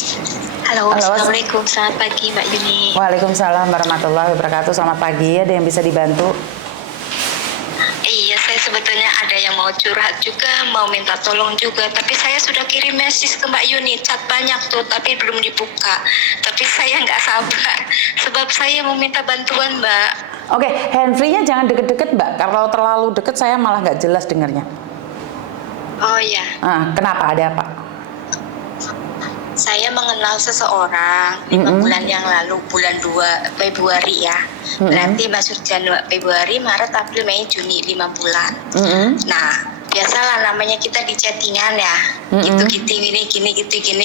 Halo, Halo. Assalamualaikum. Selamat pagi Mbak Yuni. Waalaikumsalam warahmatullahi wabarakatuh. Selamat pagi. Ada yang bisa dibantu? Iya, saya sebetulnya ada yang mau curhat juga, mau minta tolong juga. Tapi saya sudah kirim message ke Mbak Yuni, chat banyak tuh, tapi belum dibuka. Tapi saya nggak sabar, sebab saya mau minta bantuan Mbak. Oke, handfree-nya jangan deket-deket Mbak. Kalau terlalu deket saya malah nggak jelas dengarnya. Oh ya, Kenapa? Ada apa? saya mengenal seseorang 5 bulan yang lalu, bulan 2 Februari ya. Berarti masuk Januari, Februari, Maret, April, Mei, Juni, 5 bulan. Nah, biasalah namanya kita di chattingan ya, gitu gini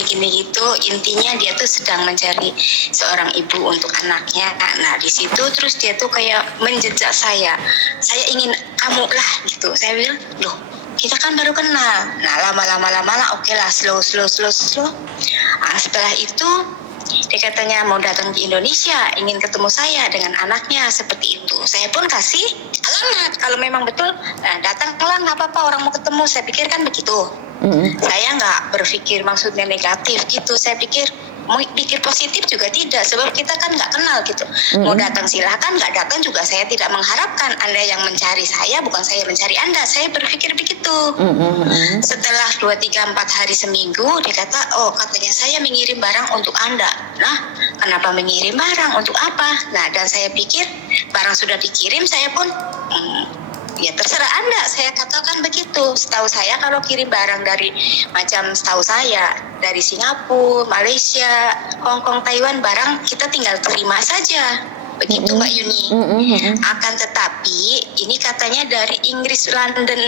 gitu. Intinya dia tuh sedang mencari seorang ibu untuk anaknya. Nah di situ terus dia tuh kayak menjejak saya ingin kamu lah gitu. Saya bilang, loh kita kan baru kenal. Nah lama-lama oke lah, slow. Nah, setelah itu dia katanya mau datang di Indonesia, ingin ketemu saya dengan anaknya, seperti itu. Saya pun kasih alamat, kalau memang betul, nah datanglah, nggak apa-apa, orang mau ketemu. Saya pikir kan begitu. Saya nggak berpikir maksudnya negatif gitu. Saya pikir mau pikir positif juga tidak, sebab kita kan nggak kenal gitu. Mau datang silahkan, nggak datang juga saya tidak mengharapkan. Anda yang mencari saya, bukan saya mencari Anda. Saya berpikir begitu. Setelah 2, 3, 4 hari, seminggu, dia kata, oh katanya saya mengirim barang untuk Anda. Nah, kenapa mengirim barang? Untuk apa? Nah, dan saya pikir barang sudah dikirim, saya pun ya terserah Anda, saya katakan begitu. Setahu saya kalau kirim barang dari setahu saya dari Singapura, Malaysia, Hong Kong, Taiwan, barang kita tinggal terima saja. Begitu Mbak Yuni. Akan tetapi ini katanya dari Inggris London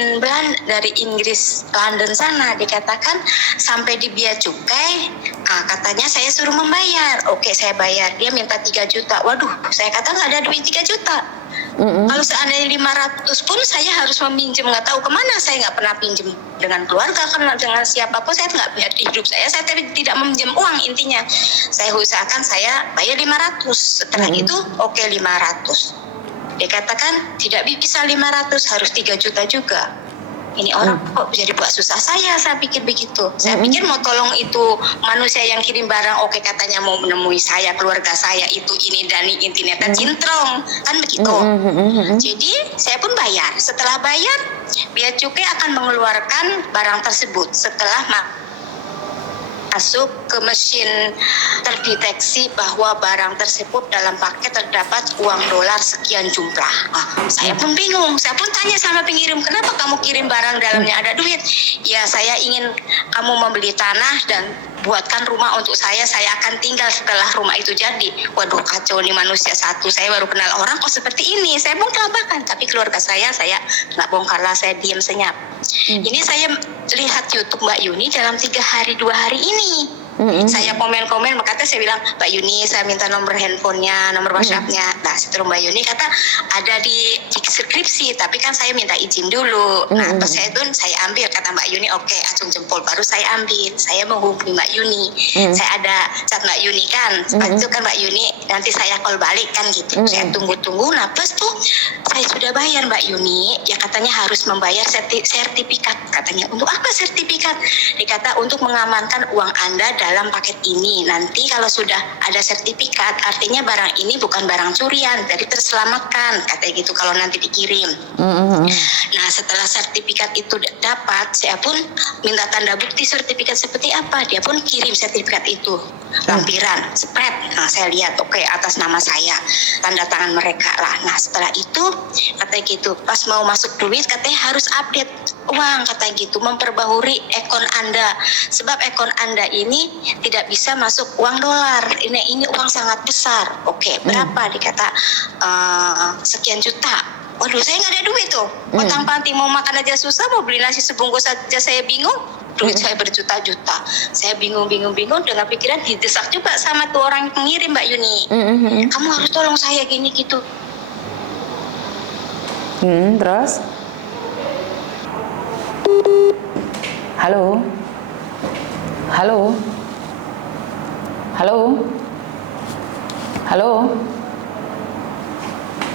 sana, dikatakan sampai di bea cukai, katanya saya suruh membayar. Oke, saya bayar. Dia minta 3 juta. Waduh, saya kata nggak ada duit 3 juta. Kalau seandainya 500 pun saya harus meminjam, nggak tahu kemana. Saya nggak pernah pinjam dengan keluarga, karena dengan siapapun saya nggak biar di hidup saya tidak meminjam uang. Intinya saya usahakan saya bayar 500. Setelah itu oke, 500. Dia katakan tidak bisa 500, harus 3 juta juga. Ini orang kok jadi buat susah saya pikir begitu. Saya pikir mau tolong itu manusia yang kirim barang, oke katanya mau menemui saya, keluarga saya itu ini dan ini ternyata cintrong, kan begitu. Jadi saya pun bayar. Setelah bayar, bea cukai akan mengeluarkan barang tersebut setelah masuk ke mesin, terdeteksi bahwa barang tersebut dalam paket terdapat uang dolar sekian jumlah. Saya pun bingung, saya pun tanya sama pengirim, kenapa kamu kirim barang dalamnya ada duit? Ya saya ingin kamu membeli tanah dan buatkan rumah untuk saya akan tinggal setelah rumah itu jadi. Waduh, kacau nih manusia satu, saya baru kenal orang kok seperti ini. Saya bongkar bahkan, tapi keluarga saya nggak bongkar lah, saya diam senyap. Ini saya lihat YouTube Mbak Yuni dalam 3 hari 2 hari ini. Saya komen, makanya saya bilang, Mbak Yuni saya minta nomor handphonenya, nomor WhatsAppnya. Nah setelah Mbak Yuni kata ada di deskripsi, tapi kan saya minta izin dulu. Nah terus saya ambil, kata Mbak Yuni oke, acung jempol, baru saya ambil. Saya menghubungi Mbak Yuni, saya ada chat Mbak Yuni kan, itu kan Mbak Yuni nanti saya call balik kan gitu. Saya tunggu, nah plus tuh saya sudah bayar Mbak Yuni, ya katanya harus membayar sertifikat. Katanya untuk apa sertifikat? Dikata untuk mengamankan uang Anda dalam paket ini. Nanti kalau sudah ada sertifikat, artinya barang ini bukan barang curian, jadi terselamatkan, katanya gitu kalau nanti dikirim. Nah setelah sertifikat itu dapat, saya pun minta tanda bukti sertifikat seperti apa. Dia pun kirim sertifikat itu, lampiran, spread. Nah saya lihat, oke, atas nama saya, tanda tangan mereka lah. Nah setelah itu katanya gitu, pas mau masuk duit katanya harus update uang, katanya gitu, memperbaharui akun Anda, sebab akun Anda ini tidak bisa masuk uang dolar, ini uang sangat besar. Oke, berapa? Dikata sekian juta. Waduh, saya nggak ada duit tuh, potong panti mau makan aja susah, mau beli nasi sebungkus aja saya bingung. Duit saya berjuta-juta. Saya bingung dengan pikiran, didesak juga sama tuh orang yang pengirim Mbak Yuni. Kamu harus tolong saya gini gitu. Terus? Halo?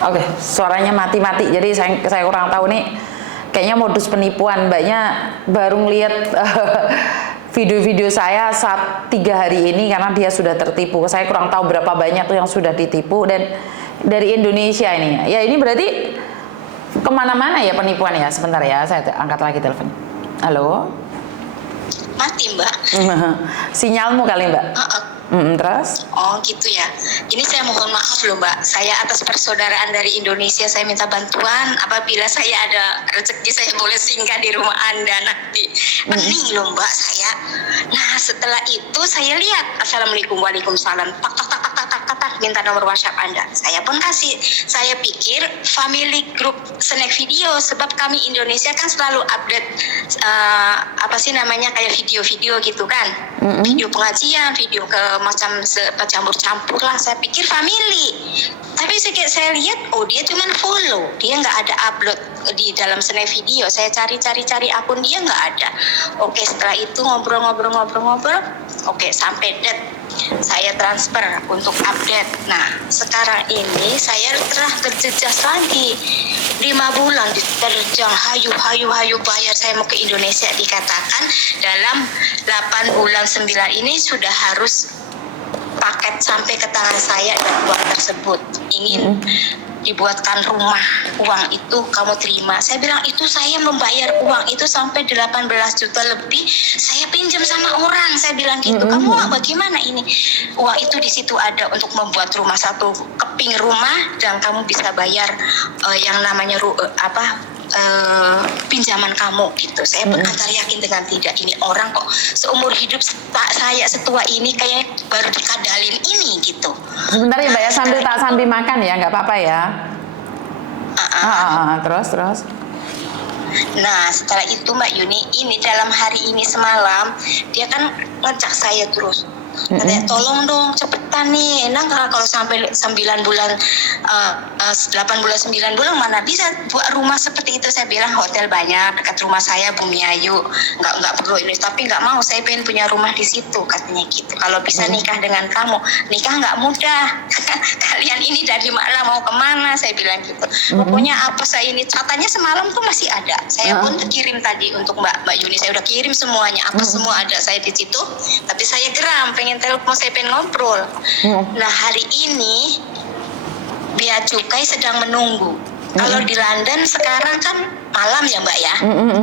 Oke, suaranya mati-mati. Jadi saya kurang tahu nih. Kayaknya modus penipuan. Mbaknya baru ngeliat video-video saya saat 3 hari ini karena dia sudah tertipu. Saya kurang tahu berapa banyak tuh yang sudah ditipu dan dari Indonesia ini. Ya ini berarti kemana-mana ya penipuan ya. Sebentar ya, saya angkat lagi telepon. Halo? Mati Mbak. Sinyalmu kali Mbak? Terus? Oh gitu ya. Ini saya mohon maaf loh Mbak. Saya atas persaudaraan dari Indonesia saya minta bantuan. Apabila saya ada rezeki saya boleh singgah di rumah Anda nanti. Pening loh Mbak saya. Nah setelah itu saya lihat Assalamualaikum Waalaikumsalam. Tak tak tak tak tak tak tak, tak minta nomor WhatsApp Anda. Saya pun kasih. Saya pikir family group snack video sebab kami Indonesia kan selalu update apa sih namanya kayak video-video gitu kan. Video pengajian, video ke macam campur-campur lah. Saya pikir family, tapi saya lihat oh dia cuma follow, dia nggak ada upload di dalam snack video. Saya cari akun dia nggak ada. Oke, setelah itu ngobrol, oke sampai saya transfer untuk update. Nah sekarang ini saya telah terjejas lagi 5 bulan diterjang hayu bayar. Saya mau ke Indonesia dikatakan dalam 8 bulan 9 ini sudah harus paket sampai ke tangan saya dan uang tersebut ingin dibuatkan rumah, uang itu kamu terima. Saya bilang itu saya membayar uang itu sampai 18 juta lebih saya pinjam sama orang. Saya bilang gitu, kamu bagaimana ini? Uang itu di situ ada untuk membuat rumah, satu keping rumah dan kamu bisa bayar yang namanya pinjaman kamu gitu. Saya pun antar yakin dengan tidak, ini orang kok seumur hidup saya setua ini kayak baru dikadalin ini gitu. Sebentar ya Mbak ya, sambil makan ya, nggak apa-apa ya. Terus. Nah setelah itu Mbak Yuni, ini dalam hari ini semalam dia kan ngecek saya terus. Katanya tolong dong cepetan nih, enak kalau sampai 9 bulan 8 bulan 9 bulan mana bisa buat rumah seperti itu. Saya bilang hotel banyak dekat rumah saya Bumi Ayu, nggak perlu ini, tapi nggak mau, saya pengen punya rumah di situ katanya gitu. Kalau bisa nikah dengan kamu, nikah nggak mudah. Kalian ini dari mana mau kemana? Saya bilang gitu. Pokoknya apa saya ini katanya semalam tuh masih ada. Saya pun kirim tadi untuk Mbak Yuni, saya udah kirim semuanya, apa semua ada saya di situ. Tapi saya geram, pengen telepon, saya pengen ngobrol. Nah hari ini Bea Cukai sedang menunggu. Kalau di London sekarang kan malam ya Mbak ya,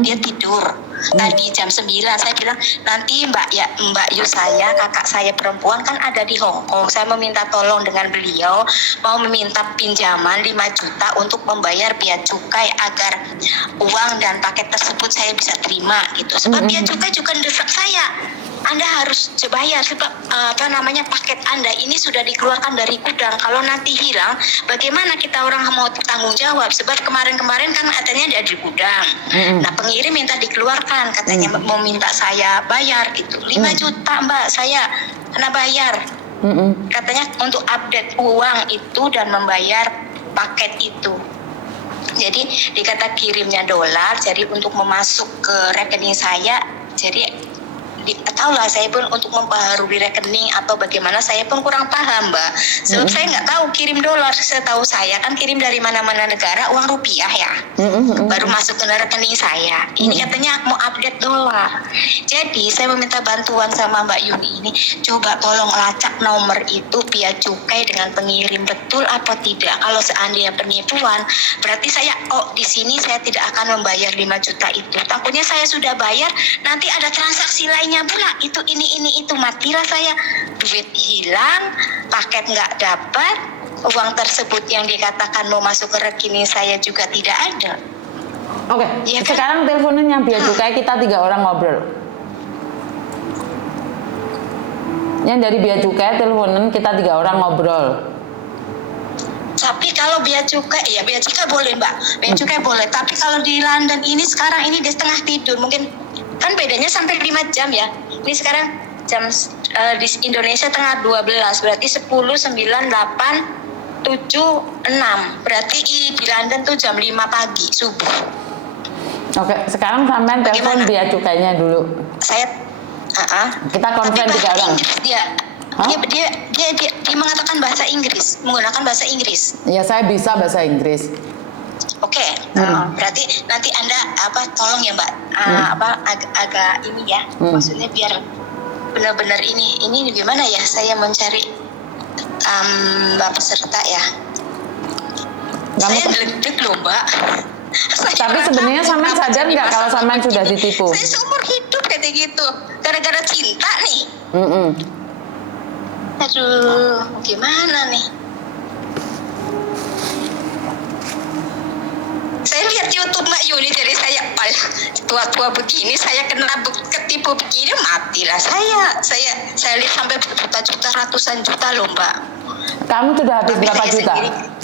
dia tidur. Tadi jam 9 saya bilang nanti Mbak Yu saya, kakak saya perempuan kan ada di Hong Kong. Saya meminta tolong dengan beliau, mau meminta pinjaman 5 juta untuk membayar Bea Cukai agar uang dan paket tersebut saya bisa terima gitu. Sebab Bea Cukai juga mendesak saya. Anda harus bayar sebab paket Anda ini sudah dikeluarkan dari gudang. Kalau nanti hilang, bagaimana kita orang mau tanggung jawab? Sebab kemarin-kemarin kan katanya ada di gudang. Nah pengirim minta dikeluarkan, katanya mau minta saya bayar gitu. 5 juta Mbak saya kena bayar. Katanya untuk update uang itu dan membayar paket itu. Jadi dikata kirimnya dolar, jadi untuk memasuk ke rekening saya, jadi tahu lah saya pun untuk memperbarui rekening atau bagaimana saya pun kurang paham Mbak. Sebab saya nggak tahu kirim dolar. Setahu saya kan kirim dari mana-mana negara uang rupiah ya, baru masuk ke rekening saya. Ini katanya mau update dolar. Jadi saya meminta bantuan sama Mbak Yuni ini, coba tolong lacak nomor itu Bea Cukai dengan pengirim betul apa tidak. Kalau seandainya penipuan, berarti saya di sini saya tidak akan membayar 5 juta itu. Takutnya saya sudah bayar, nanti ada transaksi lainnya pula itu itu matilah saya, duit hilang, paket nggak dapat, uang tersebut yang dikatakan mau masuk ke rekening saya juga tidak ada. Oke, ya kan? Sekarang teleponin yang Bea Cukai, kita 3 orang ngobrol. Yang dari Bea Cukai teleponin, kita 3 orang ngobrol. Tapi kalau Bea Cukai, ya Bea Cukai boleh Mbak, Bea Cukai boleh. Tapi kalau di London ini sekarang ini dia setengah tidur, mungkin kan bedanya sampai 5 jam ya. Ini sekarang jam di Indonesia tengah 12, berarti 10, 9, 8, 7, 6. Berarti di London tuh jam 5 pagi, subuh. Oke, sekarang sampean telepon Bea Cukainya dulu. Saya kita konferensi 3 orang. Dia mengatakan bahasa Inggris, menggunakan bahasa Inggris. Ya, saya bisa bahasa Inggris. Oke, berarti nanti Anda tolong ya Mbak, agak ini ya, maksudnya biar benar-benar ini gimana ya, saya mencari Mbak peserta ya. Saya deg-deg loh Mbak. Tapi sebenarnya Saman sadar nggak kalau Saman sudah ditipu? Saya seumur hidup kayak gitu, gara-gara cinta nih. Aduh, gimana nih? Saya lihat YouTube Mbak Yuni, jadi saya tua-tua begini, saya kena ketipu begini, matilah saya lihat sampai berjuta-juta, ratusan juta loh Mbak. Kamu sudah habis berapa juta?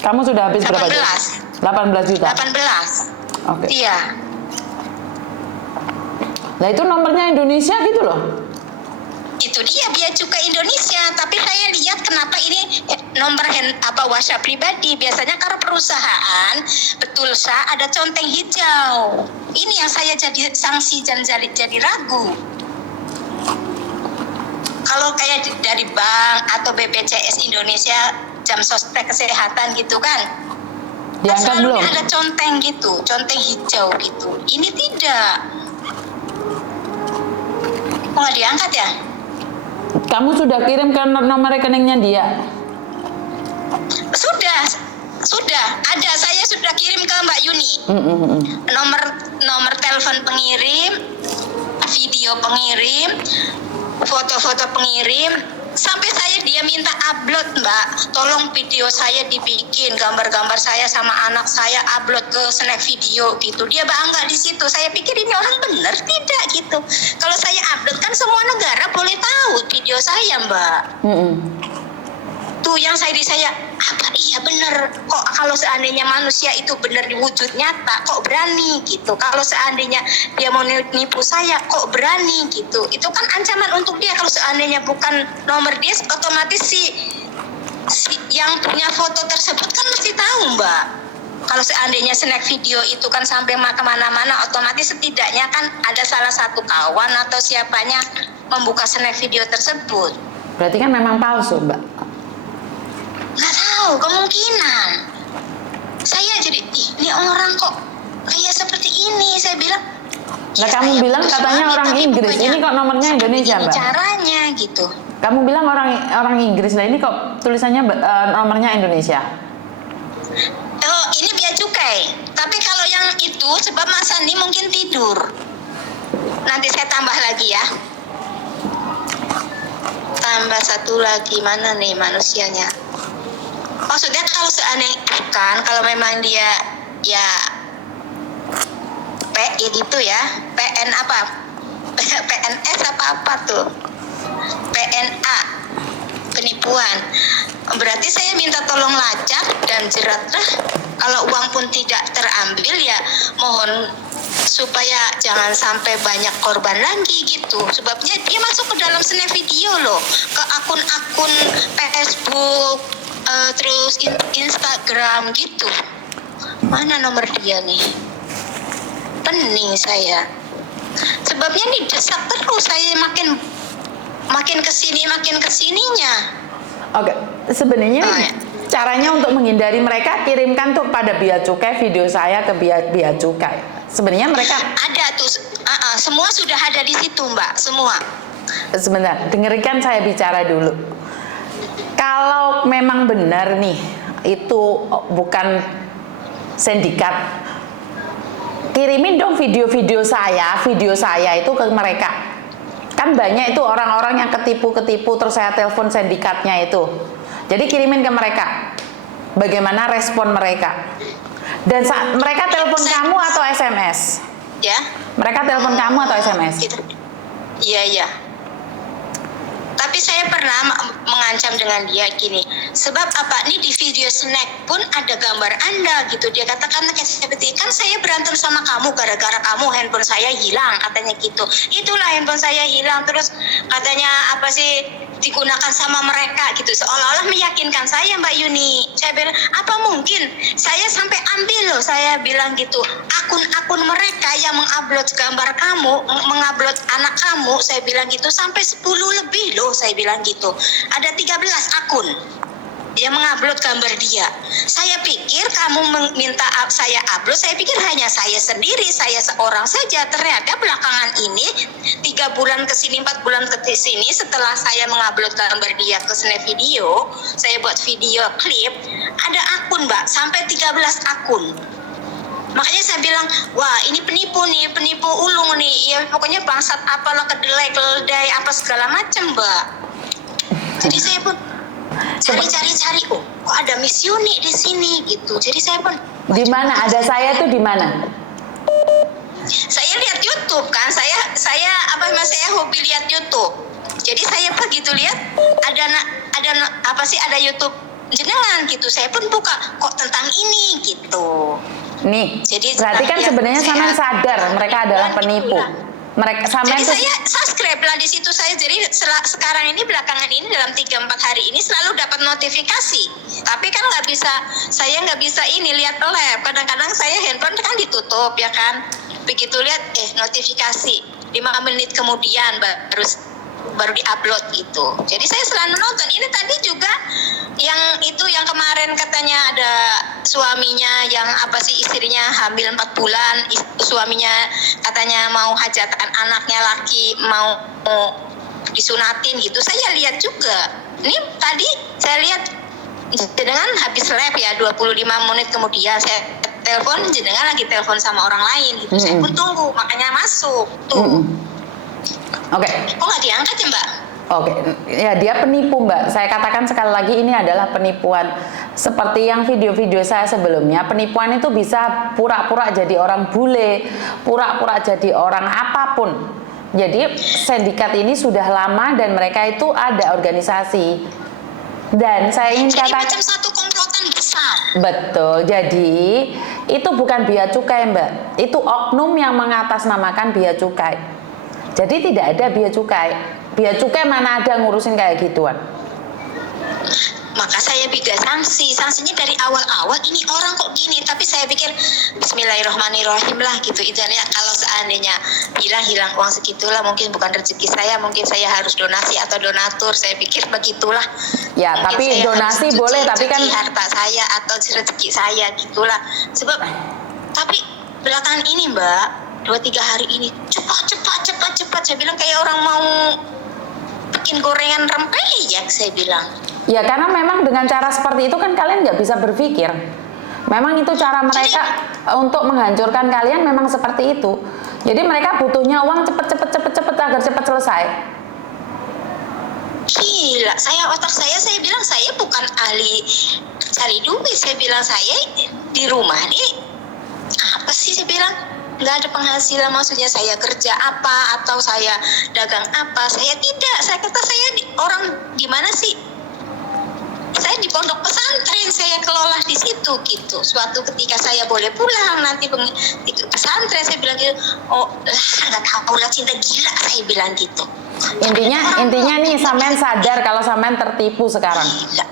Kamu sudah habis berapa juta? 18 juta. 18. Oke. Iya. Nah itu nomornya Indonesia gitu loh. Itu dia Bea Cukai Indonesia, tapi saya lihat kenapa ini nomor WhatsApp pribadi. Biasanya kalau perusahaan betul ada conteng hijau. Ini yang saya jadi sanksi dan jadi ragu. Kalau kayak dari bank atau BPJS Indonesia, jam sostek kesehatan gitu kan, diangkat belum? Ada conteng gitu, conteng hijau gitu. Ini tidak. Kok nggak diangkat ya? Kamu sudah kirim ke nomor rekeningnya dia? Sudah ada, saya sudah kirim ke Mbak Yuni. Nomor telepon pengirim, video pengirim, foto-foto pengirim, sampai dia minta upload Mbak, tolong video saya dibikin, gambar-gambar saya sama anak saya upload ke snack video gitu. Dia bangga di situ. Saya pikir ini orang bener tidak gitu. Kalau saya upload kan semua negara boleh tahu video saya Mbak. Tuh yang saya apa iya bener kok, kalau seandainya manusia itu bener diwujud nyata kok berani gitu. Kalau seandainya dia mau nipu saya kok berani gitu. Itu kan ancaman untuk dia. Kalau seandainya bukan nomor dia, otomatis si yang punya foto tersebut kan mesti tahu Mbak. Kalau seandainya snack video itu kan sampai kemana-mana, otomatis setidaknya kan ada salah satu kawan atau siapanya membuka snack video tersebut. Berarti kan memang palsu Mbak? Nggak tahu, kemungkinan. Saya jadi, ini orang kok kayak seperti ini. Saya bilang, nah kamu bilang katanya orang Inggris, ini kok nomornya Indonesia Mbak? Caranya gitu. Kamu bilang orang Inggris, nah ini kok tulisannya nomornya Indonesia? Oh, ini Bea Cukai. Tapi kalau yang itu sebab Mas Sandi mungkin tidur. Nanti saya tambah lagi ya. Tambah satu lagi, mana nih manusianya? Maksudnya kalau seandainya bukan, kalau memang dia ya gitu ya, PN apa? PNS apa tuh? PNA, penipuan. Berarti saya minta tolong lacak dan jeratlah. Kalau uang pun tidak terambil ya mohon supaya jangan sampai banyak korban lagi gitu. Sebabnya dia masuk ke dalam snack video loh, ke akun-akun Facebook, terus Instagram gitu. Mana nomor dia nih? Pening saya. Sebabnya didesak terus, saya makin kesininya. Oke, sebenarnya caranya untuk menghindari mereka, kirimkan tuh pada Bea Cukai video saya ke Bea Cukai. Sebenarnya mereka ada tuh, semua sudah ada di situ Mbak, semua. Sebentar, dengarkan saya bicara dulu. Kalau memang benar nih itu bukan sindikat, kirimin dong video saya itu ke mereka. Kan banyak itu orang-orang yang ketipu terus saya telepon sindikatnya itu. Jadi kirimin ke mereka. Bagaimana respon mereka? Dan saat mereka telepon kamu atau SMS? Ya. Mereka telepon kamu atau SMS? Iya. Tapi saya pernah mengancam dengan dia gini, sebab apa, ini di video snack pun ada gambar Anda gitu. Dia katakan kayak seperti, kan saya berantem sama kamu gara-gara kamu handphone saya hilang, katanya gitu. Itulah handphone saya hilang, terus katanya apa sih, digunakan sama mereka gitu, seolah-olah meyakinkan saya Mbak Yuni. Saya bilang, apa mungkin saya sampai ambil loh, saya bilang gitu, akun-akun mereka yang mengupload gambar kamu, mengupload anak kamu, saya bilang gitu, sampai 10 lebih loh, saya bilang gitu. Ada 13 akun. Dia mengupload gambar dia. Saya pikir kamu minta saya upload, saya pikir hanya saya sendiri, saya seorang saja. Ternyata belakangan ini 3 bulan ke sini, 4 bulan ke sini, setelah saya mengupload gambar dia ke Snap Video, saya buat video klip, ada akun Mbak, sampai 13 akun. Makanya saya bilang, wah ini penipu nih, penipu ulung nih, ya pokoknya bangsat apalah, kedelai, apa segala macam Mbak. Jadi saya pun cari, oh kok ada Miss Yuni di sini gitu. Jadi saya pun di mana ada saya tuh di mana? Saya lihat YouTube kan, saya hobi lihat YouTube. Jadi saya begitu lihat ada YouTube jenengan gitu. Saya pun buka kok tentang ini gitu. Nih, jadi berarti kan sebenarnya sampean sadar mereka adalah penipu. Mereka sampean jadi saya subscribe lah di situ saya. Jadi sekarang ini belakangan ini dalam 3-4 hari ini selalu dapat notifikasi. Tapi kan saya nggak bisa ini lihat live. Kadang-kadang saya handphone kan ditutup ya kan. Begitu lihat notifikasi 5 menit kemudian baru diupload gitu. Jadi saya selalu nonton. Ini tadi juga yang kemarin katanya ada suaminya yang istrinya hamil 4 bulan, suaminya katanya mau hajatan anaknya laki mau disunatin gitu. Saya lihat juga. Ini tadi saya lihat jenengan habis live ya 25 menit kemudian saya telepon, jenengan lagi telepon sama orang lain gitu. Saya pun tunggu, makanya masuk tuh. Oke. Kok nggak diangkat ya Mbak? Oke, ya dia penipu Mbak. Saya katakan sekali lagi ini adalah penipuan. Seperti yang video-video saya sebelumnya, penipuan itu bisa pura-pura jadi orang bule, pura-pura jadi orang apapun. Jadi sindikat ini sudah lama dan mereka itu ada organisasi. Dan saya ingin katakan macam satu komplotan besar. Betul. Jadi itu bukan bea cukai Mbak. Itu oknum yang mengatasnamakan bea cukai. Jadi tidak ada bea cukai. Bea cukai mana ada ngurusin kayak gituan. Maka saya bikin sanksinya dari awal-awal ini orang kok gini, tapi saya pikir bismillahirrahmanirrahim lah gitu. Idealnya kalau seandainya hilang uang segitulah mungkin bukan rezeki saya, mungkin saya harus donasi atau donatur, saya pikir begitulah. Ya, mungkin tapi donasi boleh, tapi kan harta saya atau rezeki saya gitulah. Sebab tapi belakangan ini Mbak, 2-3 hari ini cepat saya bilang kayak orang mau bikin gorengan rempeyek saya bilang. Ya karena memang dengan cara seperti itu kan kalian nggak bisa berpikir. Memang itu cara mereka untuk menghancurkan kalian memang seperti itu. Jadi mereka butuhnya uang cepet agar cepat selesai. Gila, otak saya bilang saya bukan ahli cari duit. Saya bilang saya di rumah nih apa sih saya bilang nggak ada penghasilan, maksudnya saya kerja apa atau saya dagang apa, saya tidak. Saya kata saya orang gimana sih? Saya di pondok pesantren, saya kelola di situ gitu. Suatu ketika saya boleh pulang nanti di pesantren, saya bilang gitu, oh lah nggak tahu lah cinta gila, saya bilang gitu. Intinya nih sampean sadar kalau sampean tertipu sekarang. Gila.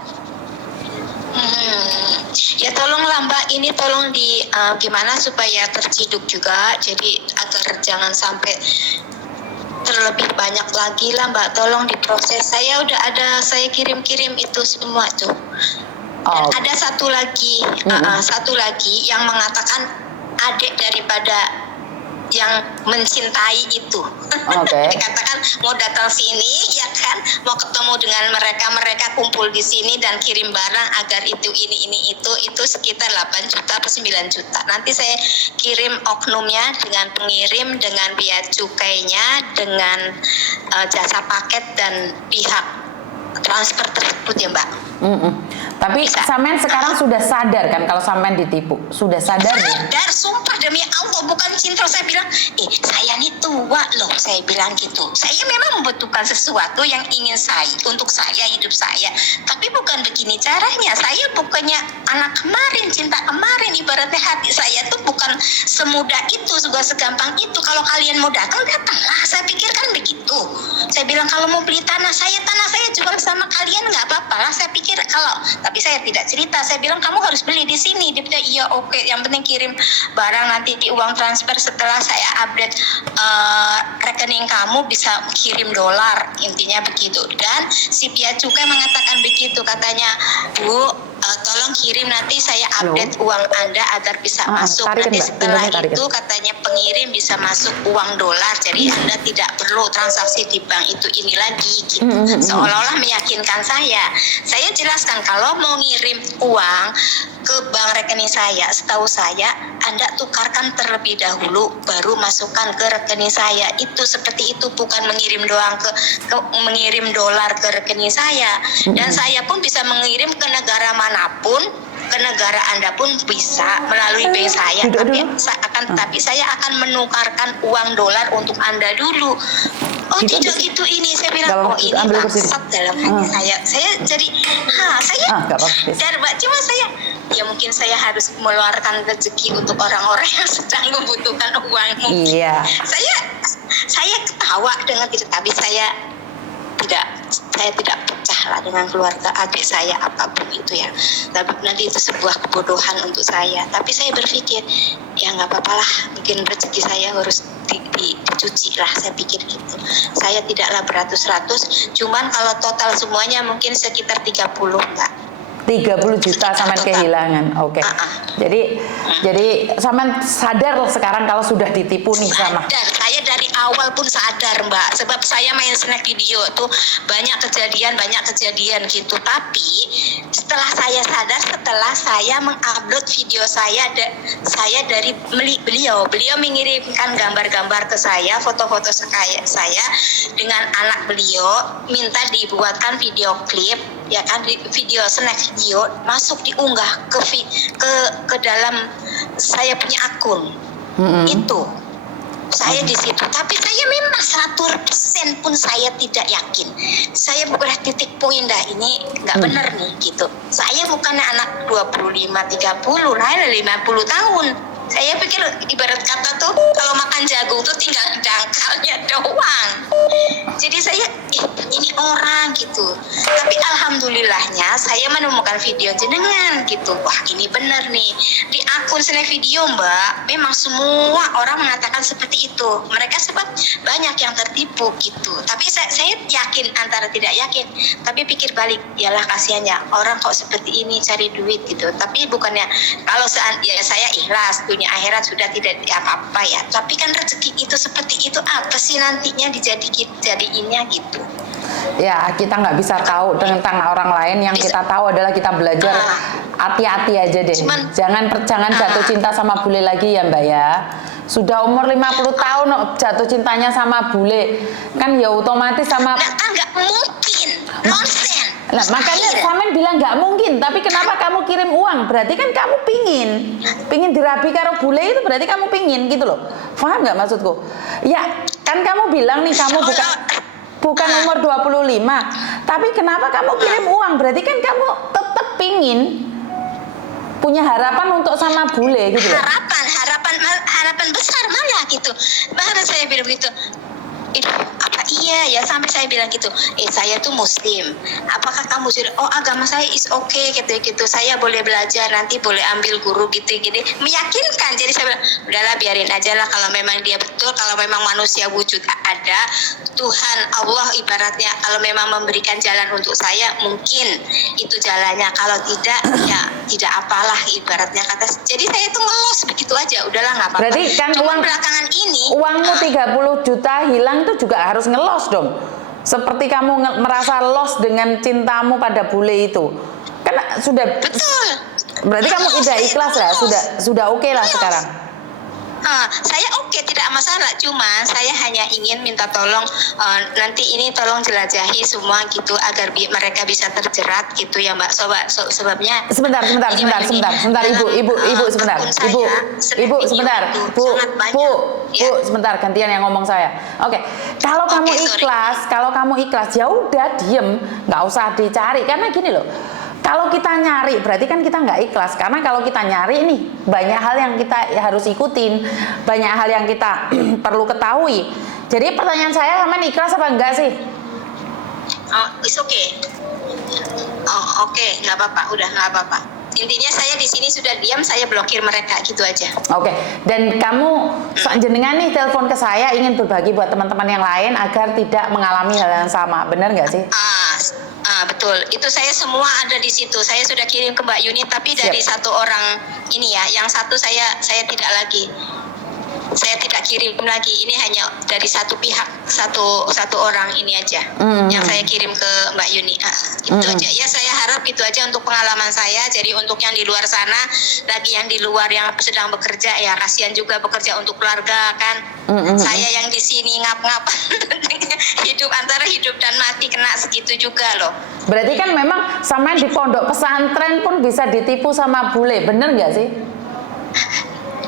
Ya tolonglah Mbak, ini tolong gimana supaya terciduk juga, jadi agar jangan sampai terlebih banyak lagi lah Mbak, tolong diproses. Saya udah ada, saya kirim itu semua tuh. Dan ada satu lagi yang mengatakan adik daripada yang mencintai itu. Dikatakan mau datang sini ya kan, mau ketemu dengan mereka kumpul di sini dan kirim barang agar ini itu sekitar 8 juta atau 9 juta. Nanti saya kirim oknumnya dengan pengirim, dengan bea cukainya, dengan jasa paket dan pihak transfer tersebut ya Mbak. Tapi sampean sekarang sudah sadar kan kalau sampean ditipu? Sudah sadar? Sadar, sumpah demi Allah, bukan cinta. Saya bilang, saya ini tua loh, saya bilang gitu. Saya memang membutuhkan sesuatu yang ingin untuk saya, hidup saya. Tapi bukan begini caranya. Saya bukannya anak kemarin, cinta kemarin. Ibaratnya hati saya tuh bukan semudah itu, juga segampang itu. Kalau kalian mau datang, datanglah. Saya pikir kan begitu. Saya bilang kalau mau beli tanah saya jual sama kalian nggak apa-apa. malah saya pikir tapi saya tidak cerita. Saya bilang kamu harus beli di sini. Dia bilang iya oke, yang penting kirim barang nanti di uang transfer setelah saya update rekening kamu bisa kirim dolar, intinya begitu. Dan si Bea Cukai mengatakan begitu, katanya Bu, tolong kirim nanti saya update uang Anda agar bisa masuk. Nanti setelah itu katanya pengirim bisa masuk uang dolar, jadi Anda tidak perlu transaksi di bank itu ini lagi gitu. Seolah-olah meyakinkan saya. Saya jelaskan kalau mau ngirim uang ke bank rekening saya, setahu saya Anda tukarkan terlebih dahulu baru masukkan ke rekening saya. Itu seperti itu, bukan mengirim doang mengirim dolar ke rekening saya. Dan saya pun bisa mengirim ke negara manapun, ke negara Anda pun bisa melalui bank saya. Tapi saya akan menukarkan uang dolar untuk Anda dulu. Oh tidak gitu ini, saya bilang ini bangsat dalam hati saya. Saya jadi cuma saya ya mungkin saya harus mengeluarkan rezeki untuk orang-orang yang sedang membutuhkan uang. Iya. Saya ketawa dengan itu, tapi saya tidak pecah lah dengan keluarga adik saya apapun itu ya. Tapi nanti itu sebuah kebodohan untuk saya. Tapi saya berpikir ya nggak apa-apa lah, mungkin rezeki saya harus dicuci lah, saya pikir gitu. Saya tidaklah beratus-ratus, cuman kalau total semuanya mungkin sekitar 30 enggak. 30 juta sampean kehilangan. Oke. Jadi sampean sadar sekarang kalau sudah ditipu nih sama. Saya dari awal pun sadar, Mbak. Sebab saya main snack video tuh banyak kejadian gitu. Tapi setelah saya sadar, setelah saya mengupload video saya dari beliau mengirimkan gambar-gambar ke saya, foto-foto saya dengan anak beliau, minta dibuatkan video klip, ya kan, video snack video masuk diunggah ke dalam saya punya akun. Itu saya di situ, tapi saya memang 100% pun saya tidak yakin. Saya bukan titik poin dah ini nggak benar nih gitu. Saya bukan anak 25, 30, lain 50 tahun. Saya pikir ibarat kata tuh kalau makan jagung tuh tinggal dangkalnya doang. Jadi saya ini orang gitu. Tapi alhamdulillahnya saya menemukan video jenengan gitu. Wah ini benar nih. Di akun snack video Mbak, memang semua orang mengatakan seperti itu. Mereka sebab banyak yang tertipu gitu. Tapi saya yakin antara tidak yakin. Tapi pikir balik, yalah kasihannya orang kok seperti ini cari duit gitu. Tapi bukannya kalau ya saya ikhlas dunia akhirat sudah tidak apa-apa ya. Tapi kan rezeki itu seperti itu, apa sih nantinya jadiinnya gitu. Ya kita nggak bisa tahu tentang orang lain. Yang kita tahu adalah kita belajar hati-hati aja deh. Jangan jatuh cinta sama bule lagi ya Mbak ya. Sudah umur 50 tahun jatuh cintanya sama bule, kan ya otomatis sama. Nggak mungkin, nonsen. Nah, makanya Samen bilang nggak mungkin, tapi kenapa kamu kirim uang? Berarti kan kamu pingin dirabi karo bule itu, berarti kamu pingin gitu loh. Paham nggak maksudku? Ya kan kamu bilang nih kamu bukan umur 25, tapi kenapa kamu kirim uang? Berarti kan kamu tetap pingin punya harapan untuk sama bule gitu loh. Harapan besar malah gitu. Bahkan saya bilang begitu. Apa iya ya, sampai saya bilang gitu, saya tuh muslim, apakah kamu sudah agama saya is okay gitu, saya boleh belajar, nanti boleh ambil guru gitu meyakinkan. Jadi saya bilang udahlah biarin aja lah, kalau memang dia betul, kalau memang manusia wujud ada Tuhan Allah ibaratnya, kalau memang memberikan jalan untuk saya mungkin itu jalannya, kalau tidak ya tidak apalah ibaratnya kata. Jadi saya tuh ngelos begitu aja, udahlah nggak apa-apa. Berarti kan cuma belakangan ini uangmu 30 juta hilang itu juga harus ngelos dong. Seperti kamu merasa los dengan cintamu pada bule itu. Kan sudah betul. Berarti kamu udah ikhlas lah, sudah oke lah sekarang. Saya oke, tidak masalah, cuma saya hanya ingin minta tolong nanti ini tolong jelajahi semua gitu agar mereka bisa terjerat gitu ya Mbak. Sebabnya sebentar ibu sebentar. Ibu sebentar. Bu, sebentar gantian yang ngomong saya. Oke. Kalau kamu ikhlas, ya udah diem, nggak usah dicari karena gini loh. Kalau kita nyari berarti kan kita nggak ikhlas, karena kalau kita nyari nih banyak hal yang kita harus ikutin, banyak hal yang kita perlu ketahui. Jadi pertanyaan saya, Samen ikhlas apa enggak sih? Oh, it's okay. Oh, oke, nggak apa-apa, udah nggak apa-apa. Intinya saya di sini sudah diam, saya blokir mereka gitu aja. Oke, dan kamu jenengan nih telepon ke saya ingin berbagi buat teman-teman yang lain agar tidak mengalami hal yang sama, benar nggak sih? Betul. Itu saya semua ada di situ. Saya sudah kirim ke Mbak Yuni, tapi dari satu orang ini ya, yang satu saya tidak lagi. Saya tidak kirim lagi. Ini hanya dari satu pihak, satu orang ini aja yang saya kirim ke Mbak Yuni. Itu aja. Ya saya harap itu aja untuk pengalaman saya. Jadi untuk yang di luar sana, lagi yang di luar yang sedang bekerja ya kasihan juga bekerja untuk keluarga kan. Saya yang di sini ngap-ngap hidup antara hidup dan mati kena segitu juga loh. Berarti kan memang sama di pondok pesantren pun bisa ditipu sama bule, bener nggak sih?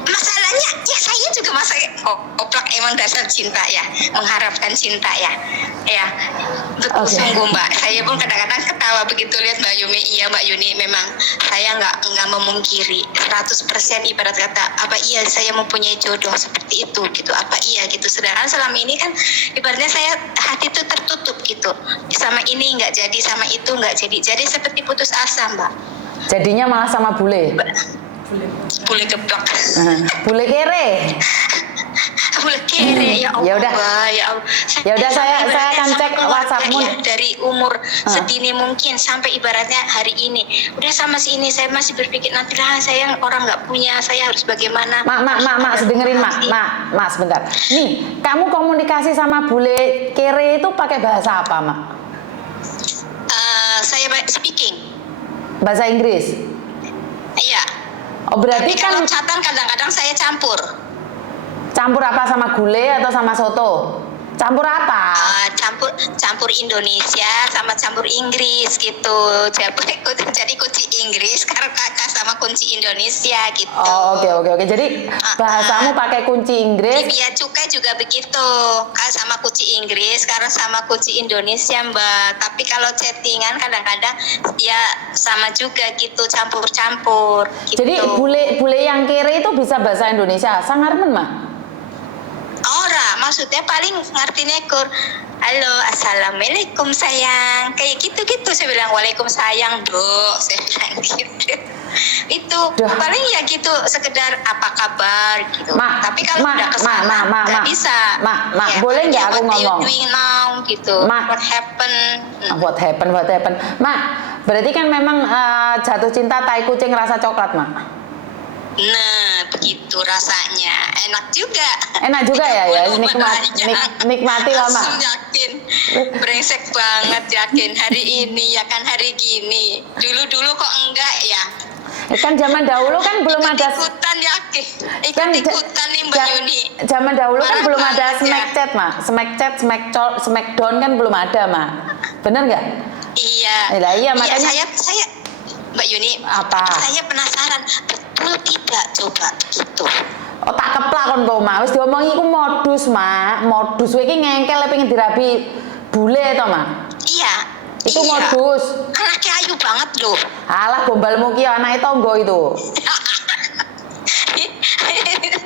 Masalahnya ya saya juga masa oplak emang dasar cinta ya, mengharapkan cinta ya betul. Sungguh Mbak, saya pun kadang-kadang ketawa begitu lihat Mbak Yuni. Iya Mbak Yuni, memang saya nggak memungkiri 100% ibarat kata apa iya saya mempunyai jodoh seperti itu gitu, apa iya gitu. Sedangkan selama ini kan ibaratnya saya hati itu tertutup gitu, sama ini nggak jadi, sama itu nggak jadi seperti putus asa Mbak. Jadinya malah sama bule. Bule geblok. Bule kere. Bule kere ya Allah. Ya udah saya akan cek WhatsAppmu ya, dari umur sedini mungkin sampai ibaratnya hari ini udah sama si ini saya masih berpikir nantilah saya orang nggak punya, saya harus bagaimana. Mak dengerin mak sebentar. Nih, kamu komunikasi sama bule kere itu pakai bahasa apa, Mak? Saya speaking. Bahasa Inggris. Iya. Oh berarti tapi kan kalau chatan kadang-kadang saya campur. Campur apa, sama gulai atau sama soto? Campur apa? Campur Indonesia sama campur Inggris gitu. Jadi kunci Inggris karena kakak sama kunci Indonesia gitu. Oh oke. Jadi bahasamu pakai kunci Inggris. Bia cukai juga begitu. Kan sama kunci Inggris karena sama kunci Indonesia Mbak. Tapi kalau chattingan kadang-kadang ya sama juga gitu, campur-campur gitu. Jadi bule yang kere itu bisa bahasa Indonesia. Sangarmen Mak? Ora, maksudnya paling ngertinya kur halo, assalamualaikum sayang, kayak gitu-gitu. Saya bilang waalaikumsalam dok, saya bilang gitu. Itu paling ya gitu, sekedar apa kabar gitu. Tapi kalau udah kesana nggak bisa. Mak, boleh nggak aku ngomong? What are you doing now gitu? What happened? What happened? Mak, berarti kan memang jatuh cinta tai kucing rasa coklat, Mak. Nah, begitu rasanya. Enak juga ya. Nikmati lah, Mak. Langsung yakin. Brengsek banget yakin hari ini ya kan hari gini. Dulu kok enggak ya? Kan zaman dahulu kan belum ada ikutan yakin. Ikutan nih Mbak Yuni. Zaman dahulu kan belum ada Smackchat, Mak. Smackdown kan belum ada, Mak. Bener nggak? Iya. Iya, makanya saya Mbak Yuni, apa? Saya penasaran, betul tidak coba gitu. Oh tak keplak kon kok Mak, wis diomongi iku modus Mak. Modus kowe iki ngengkel pengen dirabi bule to Mak? Iya. Itu modus. Anaknya ayu banget loh. Alah gombalmu ki anake tonggo itu.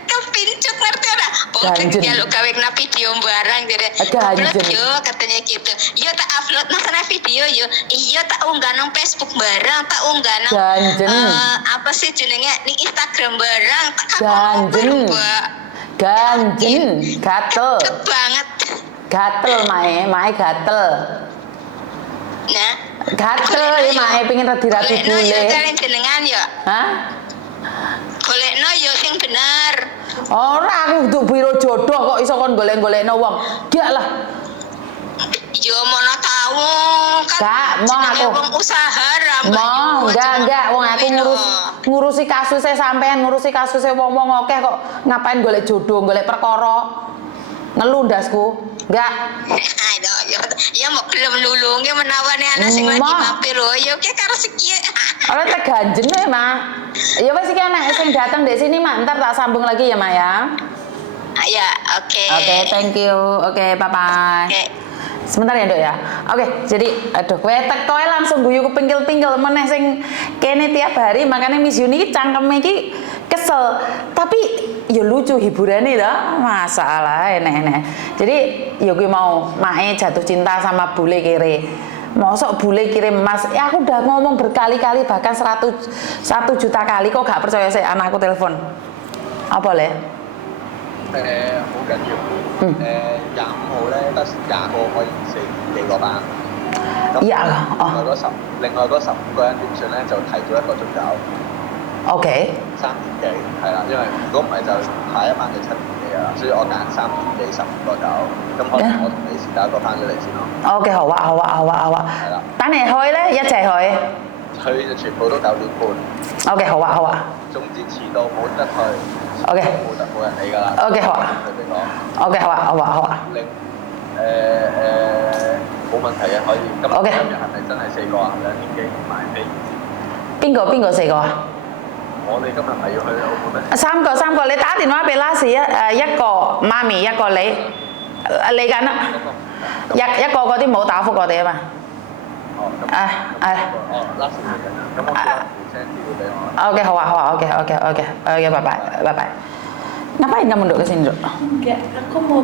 Kepincut ngerti ora? Ganjen. Ya lo gawe kena video barang jadi. Ganjen. Yo katanya gitu. Yo tak upload nang sana video yo. Iya tak unggah nang Facebook barang, tak unggah nang apa sih jenenge ning Instagram barang, tak Ganjen. Gatel. Banget. Gatel mae gatel. Nah, gatel ya mae pengen dirabi bule. Yo jenengan yo. Hah? Golekno yo sing bener. Ora aku kudu biro jodoh kok iso kon golek-golekno wong. Dak lah. Yo mono tahu kan. Gak mau aku. Wong usaha ra. Mau enggak wong aku ngurusi kasusnya sampean, ngurusi kasusnya wong-wong akeh kok ngapain golek jodoh, golek perkara. Ngeluh ndasku. Enggak. Ya mau belum nulungi menawani anak sing lagi mampir yo ki karo sekiye. Ora tak ganjen ya, Mak. Ya wis iki anak sing datang di sini, Mak. Ntar tak sambung lagi ya, Mak ya. Ya, oke. Oke, thank you. Oke, bye-bye. Oke. Sebentar ya, Dok ya. Oke, jadi aduh kowe teko langsung guyu kepingkil-pingkil meneh sing kene tiap hari, makanya Miss Yuni iki cangkeme iki kesel. Tapi ya lucu hiburannya dah, masalah enek-enek. Jadi ya gue mau mae jatuh cinta sama bule kere. mosok bule kirim emas. Ya aku udah ngomong berkali-kali bahkan 1 juta kali kok gak percaya saya anakku telepon. Apa le? 好緊要。25號咧得20個可以4幾個班。咁呀另外嗰15個人點算咧？就提早1個鐘走。OK。3點幾係啦，因為如果唔係就下一班就7點幾啦，所以我揀3點幾15個走。咁可能我同你試打一個翻咗嚟先咯。OK， 好啊，好啊，好啊，好啊。係啦。等你去咧，一齊去。去就全部都9點半。OK， 好啊，好啊。總之遲到冇得去。OK。冇人理㗎啦。OK， 好啊。佢哋講。OK， 好啊，好啊，好啊。冇問題嘅，可以。咁 OK。今日係咪真係4個啊？2點幾買飛？邊個4個啊？我哋今日咪要去澳門咩？3個，你打電話俾拉士一個媽咪，一個你，嚟緊啦。一個嗰啲冇打覆我哋啊嘛。拉士嚟緊啦。咁我叫佢 send 資料俾我。OK， 好啊，OK，拜拜。Ngapain kamu duduk ke sini, Dok? Enggak, aku mau